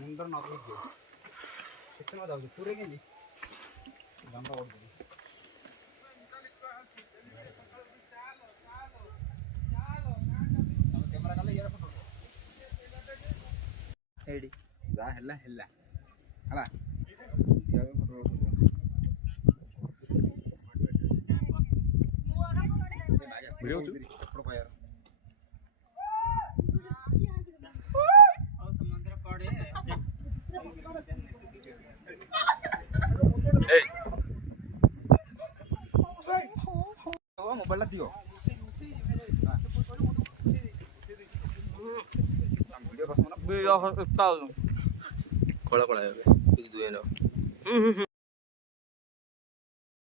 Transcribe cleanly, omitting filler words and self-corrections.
मुंडर नॉकरी कितने में दाऊँ पूरे के लिए लंबा और कैमरा का ले यार फोटो एडी जा हेला हेला हला यार फोटो वीडियो फोटो का यार मोबाइल दियो वीडियो कॉल कोला कोला है